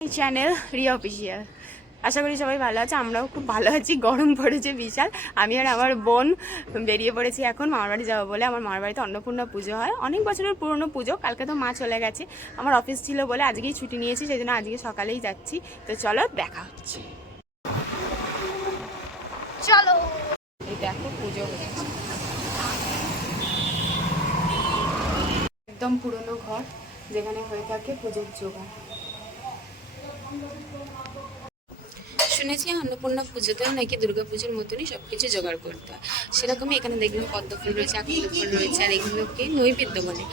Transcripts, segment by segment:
Channel Riya official. আশা করি সবাই ভালো আছে, আমরাও খুব ভালো আছি। গরম পড়েছে বিশাল। আমি আর আমার বোন বেরিয়ে পড়েছি এখন মামার বাড়ি যাবো বলে। আমার মামার বাড়িতে অন্নপূর্ণা পুজো হয়, অনেক বছরের পুরনো পুজো। কালকে তো মা চলে গেছে, আমার অফিস ছিল বলে আজকেই ছুটি নিয়েছি, সেই জন্য আজকে সকালেই যাচ্ছি। তো চলো দেখা হচ্ছে। চলো, এই দেখো পুজো হচ্ছে। একদম পুরনো ঘর যেখানে হয়ে থাকে পুজোর জোগাড়। শুনেছি অন্নপূর্ণা পুজোতেও নাকি দুর্গা পুজোর মতনই সব কিছু জোগাড় করতে হয়। সেরকমই এখানে দেখলাম পদ্ম ফুল রয়েছে, আকন্দ ফুল রয়েছে, আর এগুলোকে নৈবেদ্য বলে।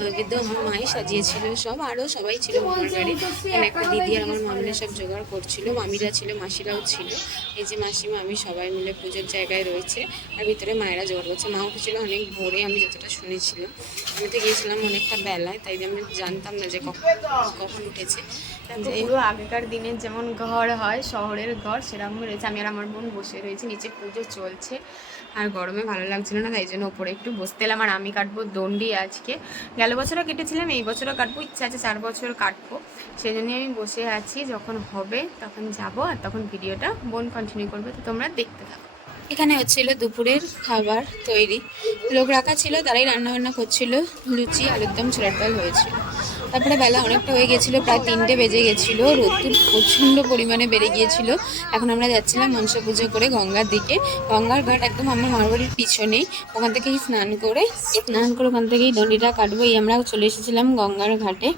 নৈবেদ্য আমার মাই সাজিয়েছিল সব, আরও সবাই ছিল মামার বাড়ি। এখানে একটা দিদি আর আমার মামিরা সব জোগাড় করছিল, মামিরা ছিল, মাসিরাও ছিল। এই যে মাসিমা আমি সবাই মিলে পুজোর জায়গায় রয়েছে, আর ভিতরে মায়েরা জোগাড় করছে। মা উঠেছিল অনেক ভোরে, আমি যতটা শুনেছিলাম। আমি তো গিয়েছিলাম অনেকটা বেলায়, তাই আমি জানতাম না যে কখন উঠেছে। পুরো আগেকার দিনের যেমন ঘর হয়, শহরের ঘর, সেরকম রয়েছে। আমি আর আমার বোন বসে রয়েছি, নিচে পুজো চলছে। আর গরমে ভালো লাগছিল না, তাই জন্য ওপরে একটু বসতে এলাম। আর আমি কাটবো দণ্ডি আজকে। গেল বছরও কেটেছিলাম, এই বছরও কাটবো, ইচ্ছা আছে 4 বছর কাটবো। সেই জন্যই আমি বসে আছি, যখন হবে তখন যাব, আর তখন ভিডিওটা বোন কন্টিনিউ করবে। তো তোমরা দেখতে থাকো। এখানে হচ্ছিল দুপুরের খাবার তৈরি, লোক রাখা ছিল, তারাই রান্নাবান্না করছিল। লুচি, আলুর দম, ছোলার ডাল হয়েছিল। তারপরে বেলা অনেকটা হয়ে গেছিলো, প্রায় 3টে বেজে গেছিলো, রোদ্দুর প্রচণ্ড পরিমাণে বেড়ে গিয়েছিল। এখন আমরা যাচ্ছিলাম মনসা পুজো করে গঙ্গার দিকে। গঙ্গার ঘাট একদম আমার মামার বাড়ির পিছনেই, ওখান থেকেই স্নান করে ওখান থেকেই দণ্ডিটা কাটবো। এই আমরা চলে এসেছিলাম গঙ্গার ঘাটে।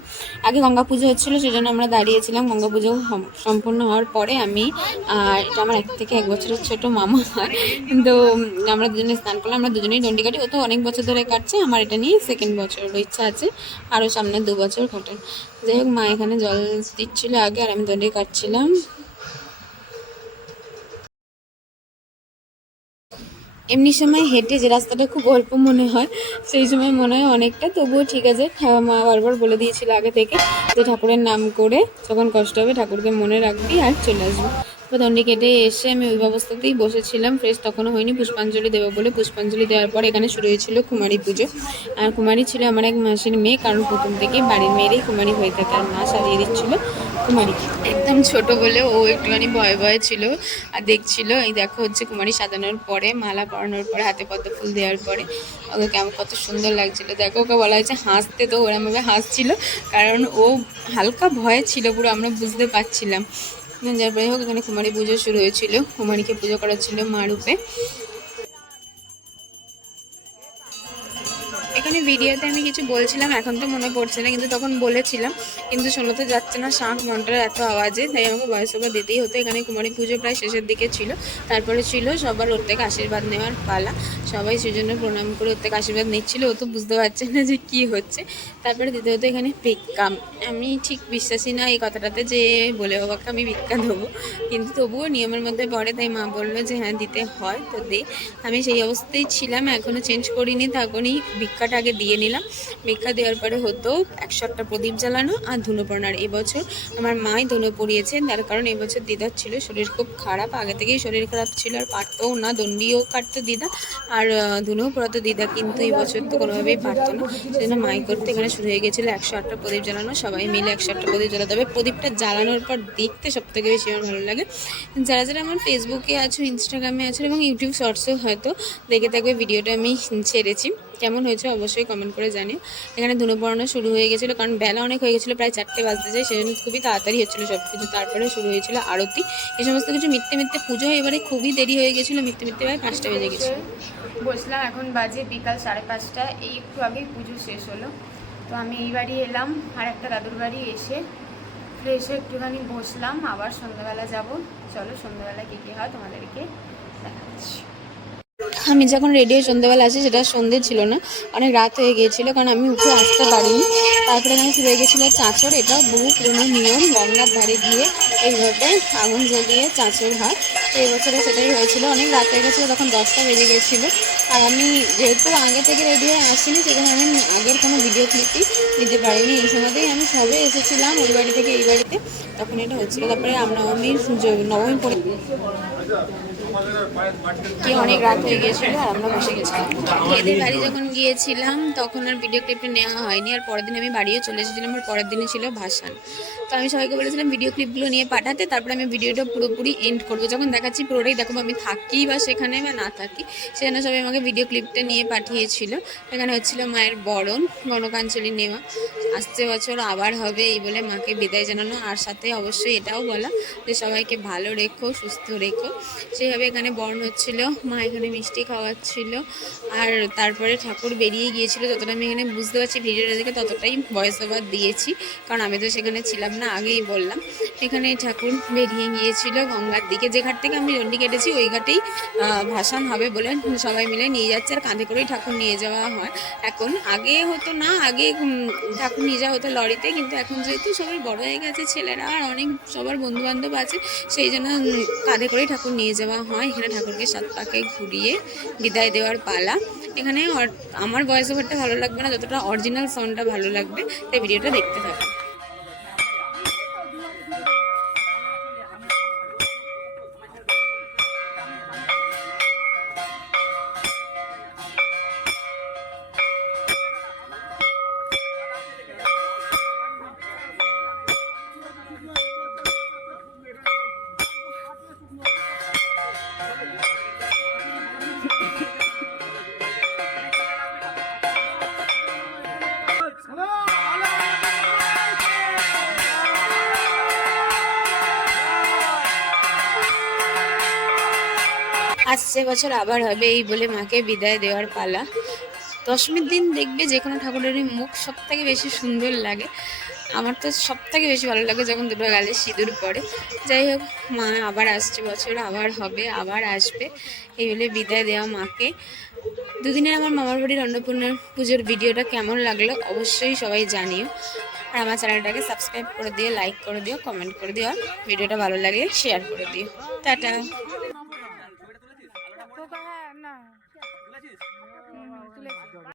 আগে গঙ্গা পুজো হচ্ছিলো, সেজন্য আমরা দাঁড়িয়েছিলাম। গঙ্গা পুজো সম্পূর্ণ হওয়ার পরে আমি, এটা আমার 1 থেকে 1 বছরের ছোটো মামা হয়, কিন্তু আমরা দুজনে স্নান করলাম, আমরা দুজনেই দণ্ডি কাটি। ও তো অনেক বছর ধরে কাটছে, আমার এটা নিয়ে 2nd বছর, ইচ্ছা আছে আরও সামনে 2 বছর কাটেন। যাই হোক, মা এখানে জল দিচ্ছিল আগে, আর আমি দণ্ডি কাটছিলাম। এমনি সময় হেঁটে যে রাস্তাটা খুব অল্প মনে হয়, সেই সময় মনে হয় অনেকটা, তবুও ঠিক আছে। মা বারবার বলে দিয়েছিল আগে থেকে যে ঠাকুরের নাম করে যখন কষ্ট হবে ঠাকুরকে মনে রাখবি আর চলে আসবি। তো দণ্ডি কেটে এসে আমি ওই অবস্থাতেই বসেছিলাম, ফ্রেশ তখনও হয়নি। পুষ্পাঞ্জলি দেবো বলে পুষ্পাঞ্জলি দেওয়ার পর এখানে শুরু হয়েছিল কুমারী পুজো। আর কুমারী ছিল আমার এক মাসির মেয়ে, কারণ প্রথম থেকেই বাড়ির মেয়েরই কুমারী হয়ে থাকে, আর মা সাজিয়ে দিচ্ছিল কুমারীকে। একদম ছোট বলে ও একটুখানি ভয় ভয় ছিল, আর দেখছিল। এই দেখো হচ্ছে কুমারী সাজানোর পরে, মালা পরানোর পরে, হাতে পদ্ম ফুল দেওয়ার পরে ওকে কেমন কত সুন্দর লাগছিল। দেখো, ওকে বলা হয়েছে হাসতে, তো ওরমভাবে হাসছিল, কারণ ও হালকা ভয়ে ছিল পুরো, আমরা বুঝতে পারছিলাম। যারপরে হোক, এখানে কুমারী পুজো শুরু হয়েছিল, কুমারীকে পুজো করা ছিল মা রূপে। এখানে ভিডিওতে আমি কিছু বলছিলাম, এখন তো মনে পড়ছে না, কিন্তু তখন বলেছিলাম, কিন্তু শোনা তো যাচ্ছে না শাঁখ ঘন্টার এত আওয়াজে, তাই আমাকে ভয়েস ওভার দিতেই হতো। এখানে কুমারী পুজো প্রায় শেষের দিকে ছিল, তারপরে ছিল সবার ওর থেকে আশীর্বাদ নেওয়ার পালা। সবাই সেজন্য প্রণাম করে ওর থেকে আশীর্বাদ নিচ্ছিল, ও তো বুঝতে পারছে না যে কী হচ্ছে। তারপরে দিতে হতো এখানে ভিক্ষা। আমি ঠিক বিশ্বাসী না এই কথাটাতে যে বলে বাবাকে আমি ভিক্ষা দেবো, কিন্তু তবুও নিয়মের মধ্যে পড়ে, তাই মা বললো যে হ্যাঁ দিতে হয়, তো দে। আমি সেই অবস্থাতেই ছিলাম, এখনও চেঞ্জ করিনি, তখনই ভিক্ষাটা আগে দিয়ে নিলাম। ভিক্ষা দেওয়ার পরে হতো 108টা প্রদীপ জ্বালানো আর ধুনো পড়ানো। আর এবছর আমার মাই ধুনো পড়িয়েছেন, তার কারণ এবছর দিদার ছিল শরীর খুব খারাপ, আগে থেকেই শরীর খারাপ ছিল, আর পারতও না। দণ্ডিও কাটতো দিদা, আর ধুনোও পড়াতো দিদা, কিন্তু এবছর তো কোনোভাবেই পারতো না, সেজন্য মাই করতে। এখানে শুরু হয়ে গেছিলো 108টা প্রদীপ জ্বালানো, সবাই মিলে 108টা প্রদীপ জ্বালাতে হবে। প্রদীপটা জ্বালানোর পর দেখতে সবথেকে বেশি আমার ভালো লাগে। যারা যারা আমার ফেসবুকে আছো, ইনস্টাগ্রামে আছো, এবং ইউটিউব শর্টসেও হয়তো দেখে থাকবে ভিডিওটা আমি ছেড়েছি, কেমন হয়েছে অবশ্যই কমেন্ট করে জানিও। এখানে ধুনো পড়ানো শুরু হয়ে গেছিলো, কারণ বেলা অনেক হয়ে গেছিলো, প্রায় 4টে বাজতে যায়, সেজন্য খুবই তাড়াতাড়ি হচ্ছিলো সব কিছু। তারপরে শুরু হয়েছিল আরতি, এই সমস্ত কিছু মিথ্যে মিথ্যে পুজো। এবারে খুবই দেরি হয়ে গেছিলো, মিথ্যে মিথ্যে প্রায় 5টা বেজে গেছিলো। বসলাম, এখন বাজে বিকাল 5:30, এই একটু আগেই পুজো শেষ হলো। তো আমি এই বাড়ি এলাম, আর একটা দাদুর বাড়ি এসে ফ্রেশে একটুখানি বসলাম, আবার সন্ধ্যাবেলা যাব। চলো সন্ধ্যাবেলা কী কী হয় তোমাদেরকে দেখাচ্ছি। আমি যখন রেডি হয়ে সন্ধ্যাবেলা আসি, সেটা সন্ধে ছিল না, অনেক রাত হয়ে গিয়েছিলো, কারণ আমি উঠে আসতে পারিনি। তারপরে এখানে শুরু হয়ে গেছিলো চাঁচর। এটাও বহু পুরোনো নিয়ম, গঙ্গার ধারে গিয়ে এইভাবে আগুন জ্বলিয়ে চাঁচর হয়। তো এই বছরে সেটাই হয়েছিল। অনেক রাত হয়ে গেছিলো, তখন 10টা বেজে গেছিলো। আর আমি যেহেতু আগে থেকে রেডি হয়ে আসিনি, সেখানে আমি আগের কোনো ভিডিও ক্লিপই দিতে পারিনি। এই সময়তেই আমি সবে এসেছিলাম ওই বাড়ি থেকে এই বাড়িতে, তখন এটা হচ্ছিলো। তারপরে নবমী পরে কি অনেক রাত হয়ে গিয়েছিল আর আমরা বসে গেছিলাম। এদের বাড়ি যখন গিয়েছিলাম তখন আর ভিডিও ক্লিপটা নেওয়া হয়নি, আর পরের দিন আমি বাড়িও চলে এসেছিলাম, আর পরের দিনই ছিল ভাসান। তো আমি সবাইকে বলেছিলাম ভিডিও ক্লিপগুলো নিয়ে পাঠাতে, তারপরে আমি ভিডিওটা পুরোপুরি এন্ড করবো, যখন দেখাচ্ছি পুরোটাই দেখাবো, আমি থাকি বা সেখানে বা না থাকি। সেজন্য সবাই আমাকে ভিডিও ক্লিপটা নিয়ে পাঠিয়েছিল। এখানে হচ্ছিল মায়ের বরণ, গণকাঞ্জলি নেওয়া, আসছে বছর আবার হবে এই বলে মাকে বিদায় জানানো, আর সাথে অবশ্যই এটাও বলা যে সবাইকে ভালো রেখো, সুস্থ রেখো। সেইভাবে এখানে বরণ হচ্ছিল, মা এখানে মিষ্টি খাওয়াচ্ছিল, আর তারপরে ঠাকুর বেরিয়ে গিয়েছিল। যতটা আমি এখানে বুঝতে পারছি ভিডিওটা দেখে ততটাই ভয়েস ওভার দিয়েছি, কারণ আমি তো সেখানে ছিলাম না, আগেই বললাম। এখানে ঠাকুর বেরিয়ে গিয়েছিল গঙ্গার দিকে, যে ঘাট থেকে আমি দণ্ডি কেটেছি ওই ঘাটেই ভাসান হবে বলে সবাই মিলে নিয়ে যাচ্ছে, আর কাঁধে করেই ঠাকুর নিয়ে যাওয়া হয় এখন। আগে হতো না, আগে ঠাকুর নিয়ে যাওয়া হতো লরিতে, কিন্তু এখন যেহেতু সবাই বড় হয়ে গেছে ছেলেরা, আর অনেক সবার বন্ধু বান্ধব আছে, সেই জন্য কাঁধে করেই ঠাকুর নিয়ে যাওয়া হয়। এখানে ঠাকুরকে 7 পাকে ঘুরিয়ে বিদায় দেওয়ার পালা। এখানে আমার ভয়েস ওভারটা ভালো লাগবে না, যতটা অরিজিনাল সাউন্ডটা ভালো লাগবে, তাই ভিডিওটা দেখতে থাকুন। আসছে বছর আবার হবে এই বলে মাকে বিদায় দেওয়ার পালা। দশমীর দিন দেখবে যে কোনো ঠাকুরেরই মুখ সব থেকে বেশি সুন্দর লাগে। আমার তো সব থেকে বেশি ভালো লাগে যখন দুটো গালে সিঁদুর পড়ে। যাই হোক, মা আবার আসছে বছর, আবার হবে, আবার আসবে, এই বলে বিদায় দেওয়া মাকে। দুদিনের আমার মামার বাড়ির অন্নপূর্ণা পুজোর ভিডিওটা কেমন লাগলো অবশ্যই সবাই জানিও, আর আমার চ্যানেলটাকে সাবস্ক্রাইব করে দিও, লাইক করে দিও, কমেন্ট করে দিও, আর ভিডিওটা ভালো লাগলে শেয়ার করে দিও। টাটা।